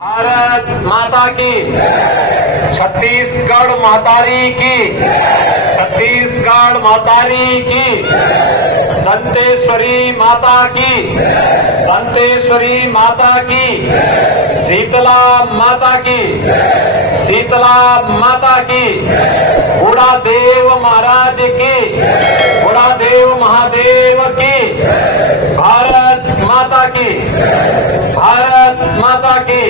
भारत माता की, छत्तीसगढ़ महतारी की, छत्तीसगढ़ महतारी की, दंतेश्वरी माता की, दंतेश्वरी माता की, शीतला माता की, शीतला माता की, बूढ़ा देव महाराज की, बूढ़ा देव महादेव की, भारत माता की, भारत माता की,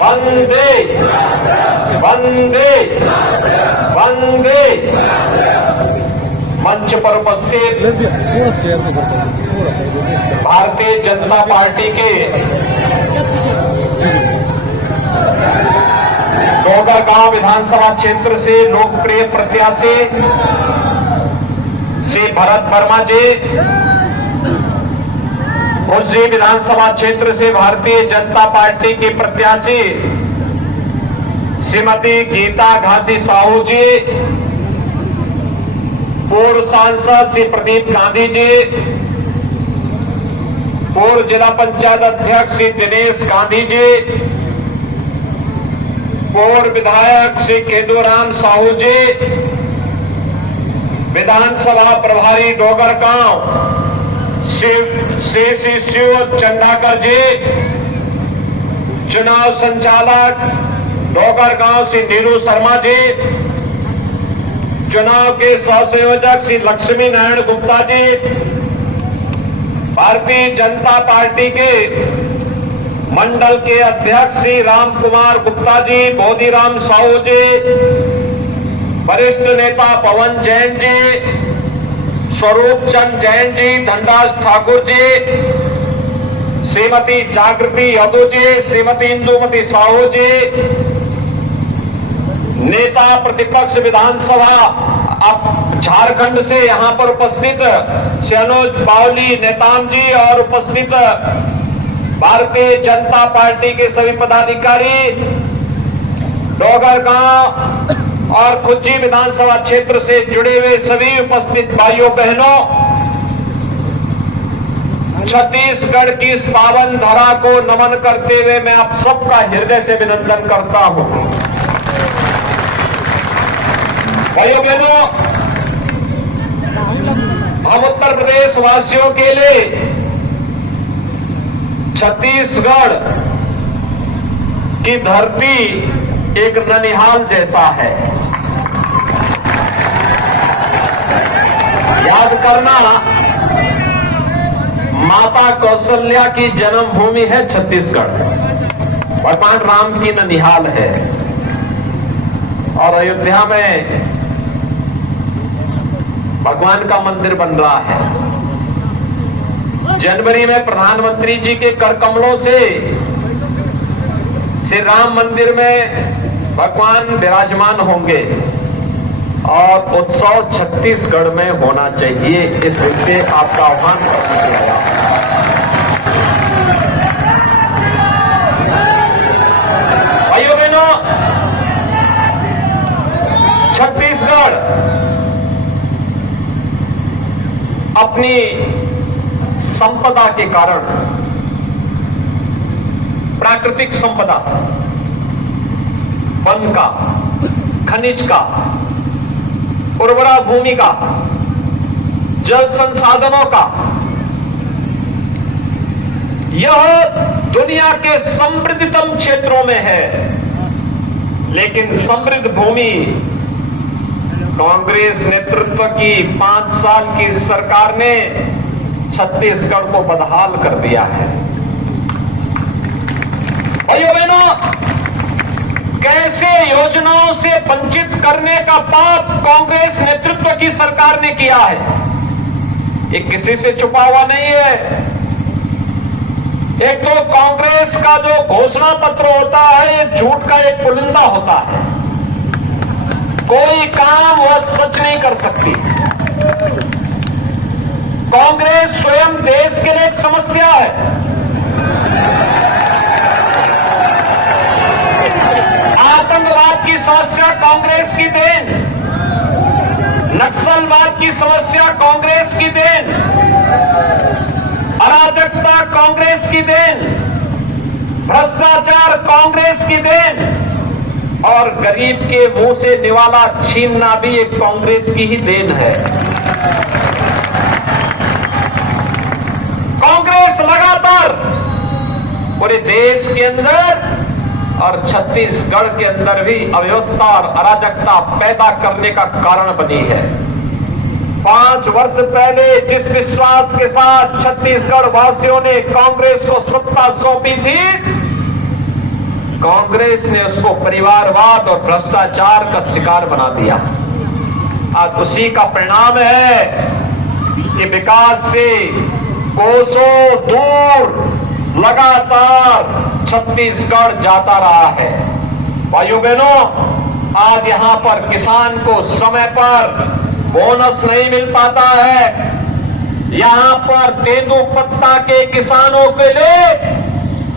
वंदे वंदे वंदे। मंच पर उपस्थित भारतीय जनता पार्टी के डोगरगांव विधानसभा क्षेत्र से लोकप्रिय प्रत्याशी श्री भरत वर्मा जी, उज्जी विधानसभा क्षेत्र से भारतीय जनता पार्टी की प्रत्याशी श्रीमती गीता घासी साहू जी, पूर्व सांसद श्री प्रदीप गांधी जी, पूर्व जिला पंचायत अध्यक्ष श्री दिनेश गांधी जी, पूर्व विधायक श्री केदूराम साहू जी, विधानसभा प्रभारी डोगरगांव श्री शिव चंडाकर जी, चुनाव संचालक डोगरगांव श्री नीरू शर्मा जी, चुनाव के सहसंयोजक श्री लक्ष्मी नारायण गुप्ता जी, भारतीय जनता पार्टी के मंडल के अध्यक्ष श्री राम कुमार गुप्ता जी, बोधीराम साहू जी, वरिष्ठ नेता पवन जैन जी, स्वरूप चंद जैन जी, धनराज ठाकुर जी, श्रीमती जागृति यादव जी, श्रीमती इंदुमती साहू जी, नेता प्रतिपक्ष विधानसभा अब झारखंड से यहां पर उपस्थित श्री अनुज बावली नेताम जी और उपस्थित भारतीय जनता पार्टी के सभी पदाधिकारी, डोगरगांव और खुज्जी विधानसभा क्षेत्र से जुड़े हुए सभी उपस्थित भाइयों बहनों, छत्तीसगढ़ की इस पावन धरा को नमन करते हुए मैं आप सबका हृदय से अभिनंदन करता हूं। भाइयों बहनों, हम उत्तर प्रदेश वासियों के लिए छत्तीसगढ़ की धरती एक ननिहाल जैसा है। याद करना, माता कौशल्या की जन्मभूमि है छत्तीसगढ़, भगवान राम की ननिहाल है। और अयोध्या में भगवान का मंदिर बन रहा है। जनवरी में प्रधानमंत्री जी के कर कमलों से श्री राम मंदिर में भगवान विराजमान होंगे और उत्सव छत्तीसगढ़ में होना चाहिए। इस विषय आपका आह्वान करना चाहिए। भाइयों बहनों, छत्तीसगढ़ अपनी संपदा के कारण, प्राकृतिक संपदा, वन का, खनिज का, उर्वरा भूमि का, जल संसाधनों का, यह दुनिया के समृद्धतम क्षेत्रों में है। लेकिन समृद्ध भूमि कांग्रेस नेतृत्व की 5 साल की सरकार ने छत्तीसगढ़ को बदहाल कर दिया है। भाइयों बहनों, कैसे योजनाओं से वंचित करने का पाप कांग्रेस नेतृत्व की सरकार ने किया है, ये किसी से छुपा हुआ नहीं है। एक तो कांग्रेस का जो घोषणा पत्र होता है, ये झूठ का एक पुलिंदा होता है। कोई काम वह सच नहीं कर सकती। कांग्रेस स्वयं देश के लिए एक समस्या है। आतंकवाद की समस्या कांग्रेस की देन, नक्सलवाद की समस्या कांग्रेस की देन, अराजकता कांग्रेस की देन, भ्रष्टाचार कांग्रेस की देन और गरीब के मुंह से निवाला छीनना भी एक कांग्रेस की ही देन है। कांग्रेस लगातार पूरे देश के अंदर और छत्तीसगढ़ के अंदर भी अव्यवस्था और अराजकता पैदा करने का कारण बनी है। 5 वर्ष पहले जिस विश्वास के साथ छत्तीसगढ़ वासियों ने कांग्रेस को सत्ता सौंपी थी, कांग्रेस ने उसको परिवारवाद और भ्रष्टाचार का शिकार बना दिया। आज उसी का परिणाम है कि विकास से कोसों दूर लगातार छत्तीसगढ़ जाता रहा है। भाइयों बहनों, आज यहां पर किसान को समय पर बोनस नहीं मिल पाता है। यहां पर तेंदूपत्ता के किसानों के लिए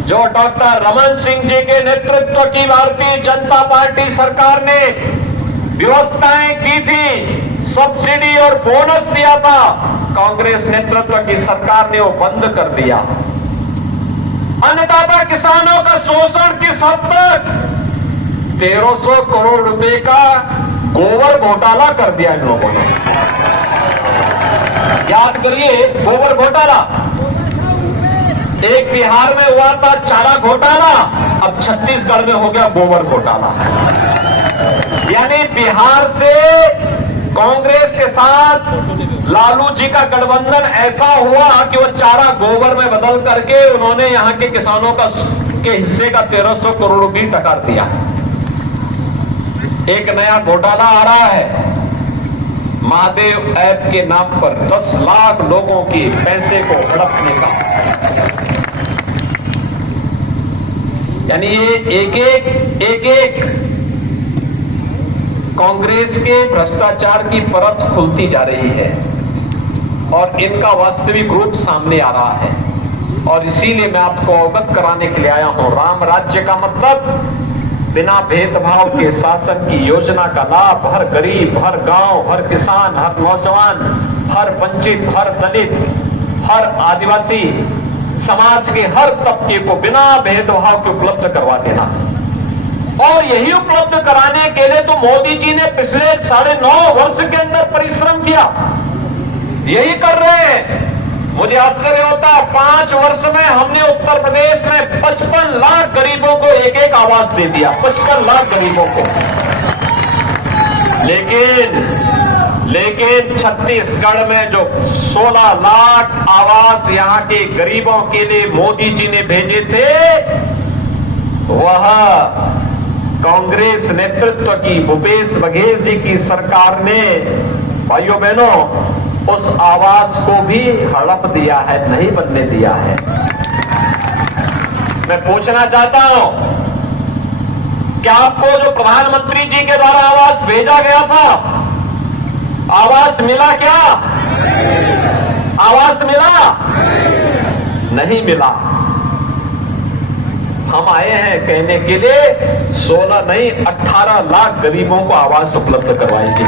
जो डॉक्टर रमन सिंह जी के नेतृत्व की भारतीय जनता पार्टी सरकार ने व्यवस्थाएं की थी, सब्सिडी और बोनस दिया था, कांग्रेस नेतृत्व की सरकार ने वो बंद कर दिया। अन्नदाता किसानों का शोषण किस हद तक, 1300 करोड़ रुपए का गोबर घोटाला कर दिया इन लोगों ने। याद करिए, गोबर घोटाला एक बिहार में हुआ था, चारा घोटाला, अब छत्तीसगढ़ में हो गया गोबर घोटाला। यानी बिहार से कांग्रेस के साथ लालू जी का गठबंधन ऐसा हुआ कि वो चारा गोबर में बदल करके उन्होंने यहां के किसानों के हिस्से का 1300 करोड़ रुपए टकार दिया। एक नया घोटाला आ रहा है महादेव ऐप के नाम पर 10 लाख लोगों के पैसे को हड़पने का। यानी ये एक एक कांग्रेस के भ्रष्टाचार की परत खुलती जा रही है और इनका वास्तविक रूप सामने आ रहा है। और इसीलिए मैं आपको अवगत कराने के लिए आया हूं। राम राज्य का मतलब बिना भेदभाव के शासन की योजना का लाभ हर गरीब, हर गांव, हर किसान, हर नौजवान, हर वंचित, हर दलित, हर आदिवासी समाज के हर तबके को बिना भेदभाव के उपलब्ध करवा देना। और यही उपलब्ध कराने के लिए तो मोदी जी ने पिछले 9.5 वर्ष के अंदर परिश्रम किया। यही कर रहे हैं। मुझे आश्चर्य होता है, 5 वर्ष में हमने उत्तर प्रदेश में 55 लाख गरीबों को एक आवास दे दिया। 55 लाख गरीबों को। लेकिन छत्तीसगढ़ में जो 16 लाख आवास यहां के गरीबों के लिए मोदी जी ने भेजे थे, वह कांग्रेस नेतृत्व की भूपेश बघेल जी की सरकार ने, भाइयों बहनों, उस आवास को भी हड़प दिया है, नहीं बनने दिया है। मैं पूछना चाहता हूं, क्या आपको जो प्रधानमंत्री जी के द्वारा आवास भेजा गया था, आवास मिला क्या? आवास मिला? नहीं मिला। हम आए हैं कहने के लिए 16 नहीं 18 लाख गरीबों को आवास उपलब्ध करवाएंगे।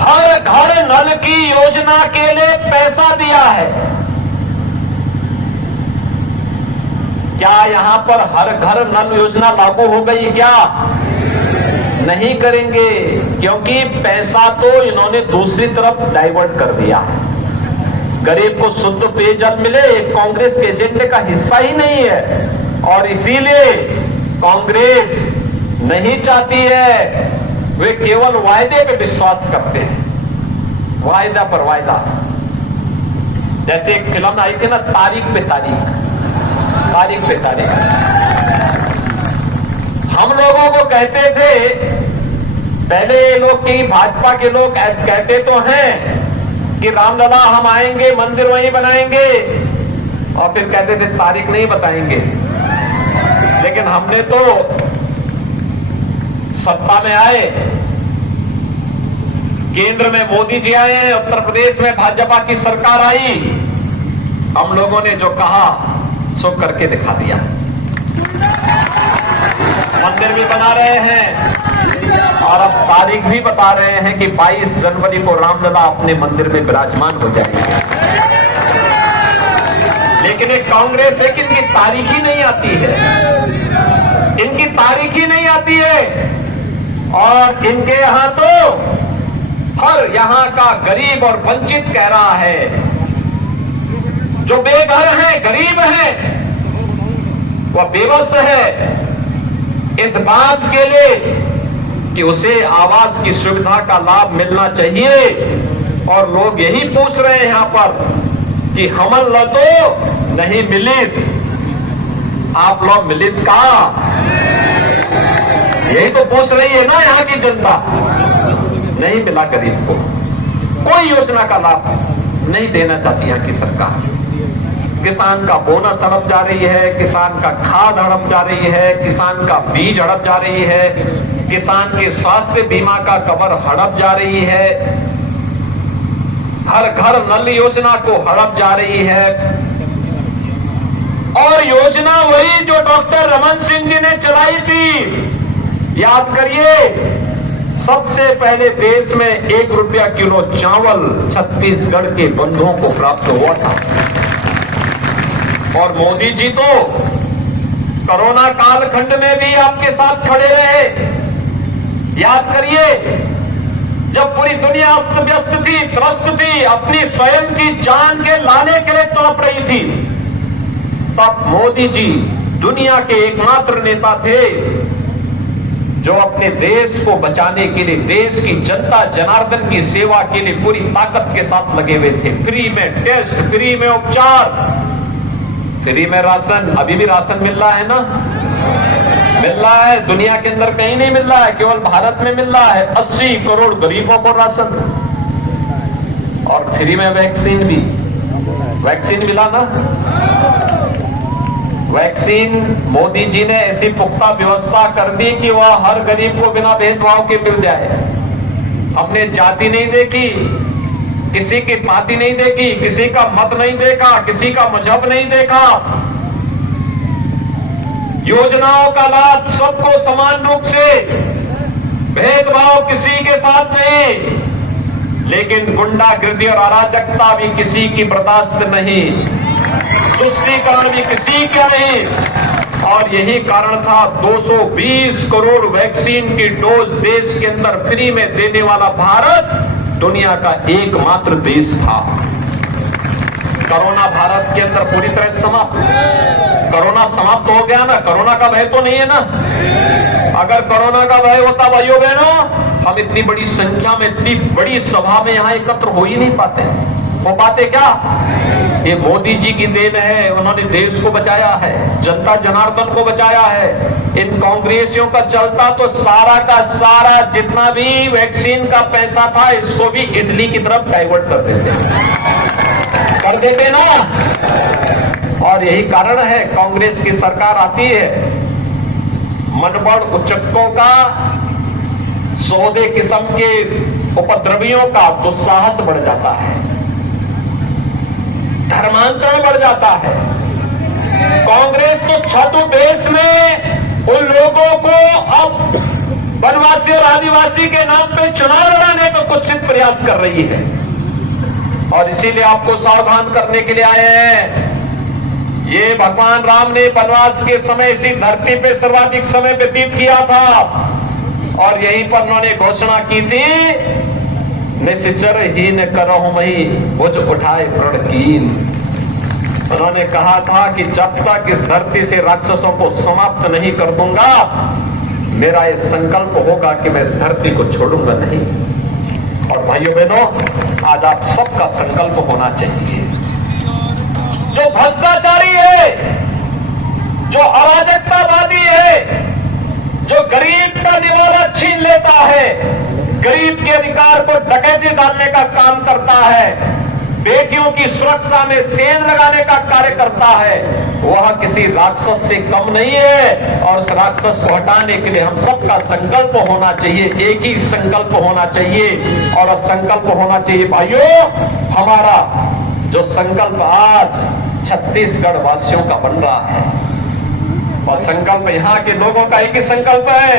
हर घर नल की योजना के लिए पैसा दिया है। क्या यहां पर हर घर नल योजना लागू हो गई क्या? नहीं करेंगे, क्योंकि पैसा तो इन्होंने दूसरी तरफ डाइवर्ट कर दिया है। गरीब को शुद्ध पेयजल मिले, कांग्रेस के एजेंडे का हिस्सा ही नहीं है। और इसीलिए कांग्रेस नहीं चाहती है, वे केवल वायदे पे विश्वास करते हैं, वायदा पर वायदा। जैसे एक फिल्म आई थी ना, तारीख पे तारीख, तारीख पे तारीख। हम लोगों को कहते थे पहले, ये लोग की भाजपा के लोग कहते तो हैं कि रामलला हम आएंगे, मंदिर वहीं बनाएंगे, और फिर कहते थे तारीख नहीं बताएंगे। लेकिन हमने तो सत्ता में आए, केंद्र में मोदी जी आए हैं, उत्तर प्रदेश में भाजपा की सरकार आई, हम लोगों ने जो कहा सो करके दिखा दिया। मंदिर भी बना रहे हैं और अब तारीख भी बता रहे हैं कि 22 जनवरी को रामलला अपने मंदिर में विराजमान हो जाएंगे। लेकिन एक कांग्रेस है कि इनकी तारीख ही नहीं आती है, इनकी तारीख ही नहीं आती है। और इनके यहां तो हर यहां का गरीब और वंचित कह रहा है, जो बेघर है, गरीब है, वह बेबस है इस बात के लिए कि उसे आवास की सुविधा का लाभ मिलना चाहिए। और लोग यही पूछ रहे हैं यहां पर कि हमन ल तो नहीं मिलिस, आप लोग मिलिस का, यही तो पूछ रही है ना यहां की जनता। नहीं मिला गरीब को, कोई योजना का लाभ नहीं देना चाहती यहां की सरकार। किसान का बोनस हड़प जा रही है, किसान का खाद हड़प जा रही है, किसान का बीज हड़प जा रही है, किसान के स्वास्थ्य बीमा का कवर हड़प जा रही है, हर घर नल योजना को हड़प जा रही है। और योजना वही जो डॉक्टर रमन सिंह जी ने चलाई थी, याद करिए, सबसे पहले देश में 1 रुपया किलो चावल छत्तीसगढ़ के बंधुओं को प्राप्त हुआ था। और मोदी जी तो कोरोना कालखंड में भी आपके साथ खड़े रहे। याद करिए, जब पूरी दुनिया अस्त व्यस्त थी, त्रस्त थी, अपनी स्वयं की जान के लाने के लिए तड़प रही थी, तब मोदी जी दुनिया के एकमात्र नेता थे जो अपने देश को बचाने के लिए, देश की जनता जनार्दन की सेवा के लिए पूरी ताकत के साथ लगे हुए थे। फ्री में टेस्ट, फ्री में उपचार, फ्री में राशन। अभी भी राशन मिल रहा है ना, मिल रहा है, दुनिया के अंदर कहीं नहीं मिल रहा है, केवल भारत में मिल रहा है। 80 करोड़ गरीबों को राशन, और फ्री में वैक्सीन भी। वैक्सीन मिला ना, वैक्सीन मोदी जी ने ऐसी पुख्ता व्यवस्था कर दी कि वह हर गरीब को बिना भेदभाव के मिल जाए। हमने जाति नहीं देखी, किसी की पार्टी नहीं देखी, किसी का मत नहीं देखा, किसी का मजहब नहीं देखा। योजनाओं का लाभ सबको समान रूप से, भेदभाव किसी के साथ नहीं, लेकिन गुंडागिर्दी और अराजकता भी किसी की बर्दाश्त नहीं, तुष्टीकरण भी किसी का नहीं। और यही कारण था 220 करोड़ वैक्सीन की डोज देश के अंदर फ्री में देने वाला भारत दुनिया का एकमात्र देश था। कोरोना भारत के अंदर पूरी तरह समाप्त, कोरोना समाप्त हो गया ना, कोरोना का भय तो नहीं है ना। अगर कोरोना का भय होता भाइयों बहनों, हम इतनी बड़ी संख्या में, इतनी बड़ी सभा में यहां एकत्र हो ही नहीं पाते। हो पाते क्या? ये मोदी जी की देन है, उन्होंने देश को बचाया है, जनता जनार्दन को बचाया है। इन कांग्रेसियों का चलता तो सारा का सारा जितना भी वैक्सीन का पैसा था, इसको भी इटली की तरफ डाइवर्ट कर देते ना। और यही कारण है कांग्रेस की सरकार आती है, मनबड़ उचक्कों का, सौदे किस्म के उपद्रवियों का दुस्साहस बढ़ जाता है, धर्मांतरण बढ़ जाता है। कांग्रेस तो छद्मवेश में उन लोगों को अब वनवासी और आदिवासी के नाम पे चुनाव लड़ाने का कुत्सित प्रयास कर रही है। और इसीलिए आपको सावधान करने के लिए आए हैं। ये भगवान राम ने वनवास के समय इसी धरती पे सर्वाधिक समय व्यतीत किया था, और यहीं पर उन्होंने घोषणा की थी, निश्चर ही न करो मही बुझ उठाए प्रण कीन। उन्होंने कहा था कि जब तक इस धरती से राक्षसों को समाप्त नहीं कर दूंगा, मेरा ये संकल्प होगा कि मैं इस धरती को छोड़ूंगा नहीं। और भाइयों बहनों, आज आप सबका संकल्प होना चाहिए। जो भ्रष्टाचारी है, जो अराजकतावादी है, जो गरीब का निवाला छीन लेता है, गरीब के अधिकार को डकैती डालने का काम करता है, बेटियों की सुरक्षा में सेंध लगाने का कार्य करता है, वह किसी राक्षस से कम नहीं है। और उस राक्षस को हटाने के लिए हम सबका संकल्प होना चाहिए, एक ही संकल्प होना चाहिए। और संकल्प होना चाहिए भाइयों, हमारा जो संकल्प आज छत्तीसगढ़ वासियों का बन रहा है, और संकल्प यहाँ के लोगों का एक ही संकल्प है,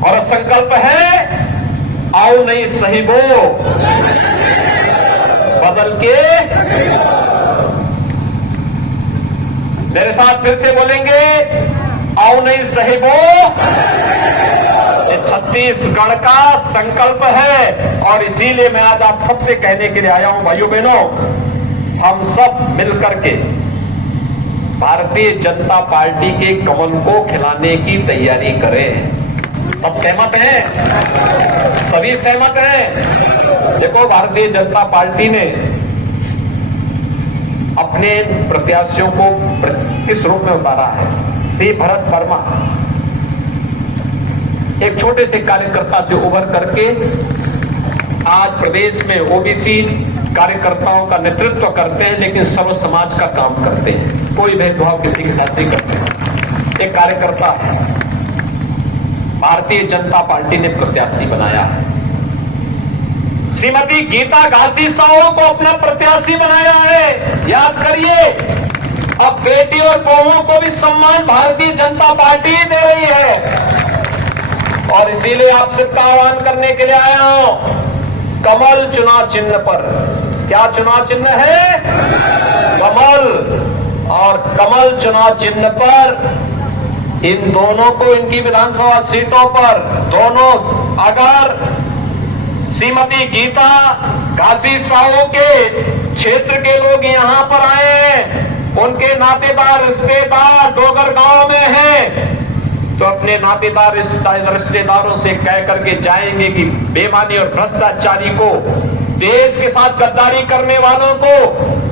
और संकल्प है, आओ नहीं सही बो, बदल के मेरे साथ फिर से बोलेंगे, आओ नहीं साहिबो। ये छत्तीसगढ़ का संकल्प है और इसीलिए मैं आज आप सबसे कहने के लिए आया हूं, भाइयों बहनों, हम सब मिलकर के भारतीय जनता पार्टी के कमल को खिलाने की तैयारी करें। सब सहमत हैं? सभी सहमत हैं? देखो, भारतीय जनता पार्टी ने अपने प्रत्याशियों को किस रूप में उतारा है। सी भरत वर्मा एक छोटे से कार्यकर्ता से उभर करके आज प्रदेश में ओबीसी कार्यकर्ताओं का नेतृत्व करते हैं, लेकिन सर्व समाज का काम करते हैं, कोई भेदभाव किसी के साथ नहीं करते। एक कार्यकर्ता भारतीय जनता पार्टी ने प्रत्याशी बनाया है। श्रीमती गीता घासी साहू को अपना प्रत्याशी बनाया है। याद करिए, अब बेटी और बहुओं को भी सम्मान भारतीय जनता पार्टी दे रही है और इसीलिए आप सबका आह्वान करने के लिए आया हूं, कमल चुनाव चिन्ह पर। क्या चुनाव चिन्ह है? कमल। और कमल चुनाव चिन्ह पर इन दोनों को इनकी विधानसभा सीटों पर दोनों अगर श्रीमती गीता घासी साहू के क्षेत्र के लोग यहां पर आए हैं, उनके नातेदार रिश्तेदार डोगर गांव में हैं, तो अपने नातेदार रिश्तेदारों से कह करके जाएंगे कि बेईमानी और भ्रष्टाचारी को, देश के साथ गद्दारी करने वालों को,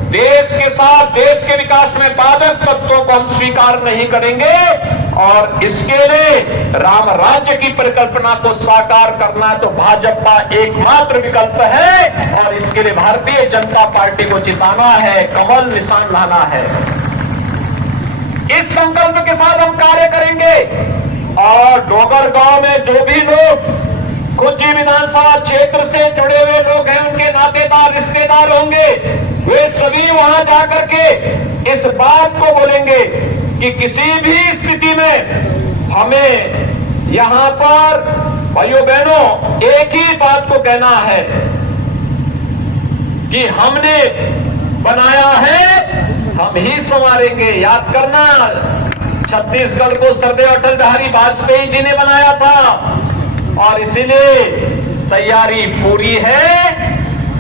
देश के साथ देश के विकास में बाधक तत्वों को हम स्वीकार नहीं करेंगे और इसके लिए राम राज्य की परिकल्पना को साकार करना है तो भाजपा एकमात्र विकल्प है और इसके लिए भारतीय जनता पार्टी को जिताना है, कमल निशान लाना है। इस संकल्प के साथ हम कार्य करेंगे और डोगर गांव में जो भी लोग खुज्जी विधानसभा क्षेत्र से जुड़े हुए लोग हैं, उनके नातेदार रिश्तेदार होंगे, वे सभी वहां जाकर के इस बात को बोलेंगे कि किसी भी स्थिति में हमें यहां पर भाइयों बहनों एक ही बात को कहना है कि हमने बनाया है, हम ही संवारेंगे। याद करना, छत्तीसगढ़ को सरदेव अटल बिहारी वाजपेयी जी ने बनाया था और इसीलिए तैयारी पूरी है,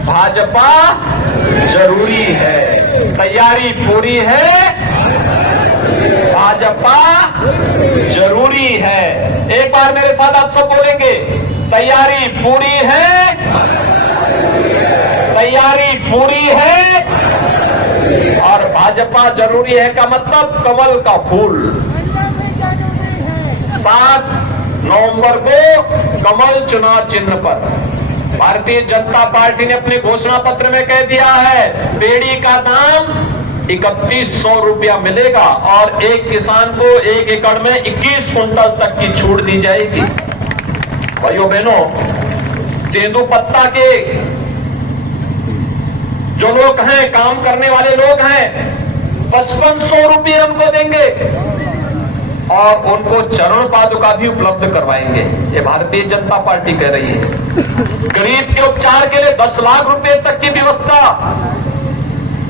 भाजपा जरूरी है। तैयारी पूरी है, भाजपा जरूरी है। एक बार मेरे साथ आप सब बोलेंगे, तैयारी पूरी है, तैयारी पूरी है और भाजपा जरूरी है का मतलब कमल का फूल। 7 नवंबर को कमल चुनाव चिन्ह पर भारतीय जनता पार्टी ने अपने घोषणा पत्र में कह दिया है, बेड़ी का दाम 3100 रुपया मिलेगा और एक किसान को 1 एकड़ में 21 कुंटल तक की छूट दी जाएगी। भाइयों बहनों, तेंदुपत्ता के जो लोग हैं, काम करने वाले लोग हैं, 5500 रुपये उनको देंगे और उनको चरण पादुका भी उपलब्ध करवाएंगे। ये भारतीय जनता पार्टी कह रही है। गरीब के उपचार के लिए 10 लाख रुपए तक की व्यवस्था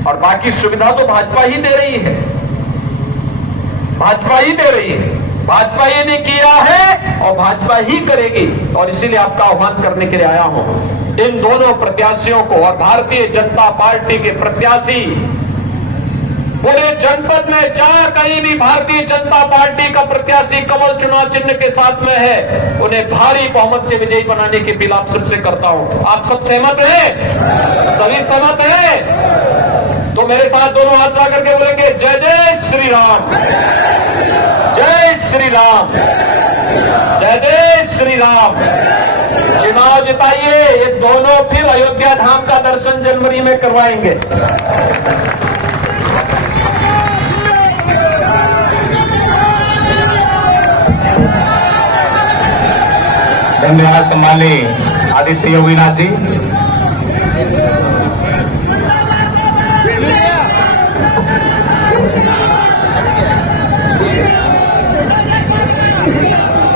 और बाकी सुविधा तो भाजपा ही दे रही है, भाजपा ही दे रही है, भाजपा ही ने किया है और भाजपा ही करेगी और इसीलिए आपका आह्वान करने के लिए आया हूं। इन दोनों प्रत्याशियों को और भारतीय जनता पार्टी के प्रत्याशी पूरे जनपद में जहां कहीं भी भारतीय जनता पार्टी का प्रत्याशी कमल चुनाव चिन्ह के साथ में है, उन्हें भारी बहुमत से विजयी बनाने की अपील आप सबसे करता हूं। आप सब सहमत हैं? सभी सहमत हैं? तो मेरे साथ दोनों हाथ ला करके बोलेंगे, जय जय श्री राम, जय श्री राम, जय जय श्री राम। चुनाव जिताइए, ये दोनों फिर अयोध्या धाम का दर्शन जनवरी में करवाएंगे। धन्यवाद सम्माननीय आदित्य योगीनाथ जी।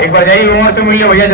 एक बार जय ओर से मिलिए भैया।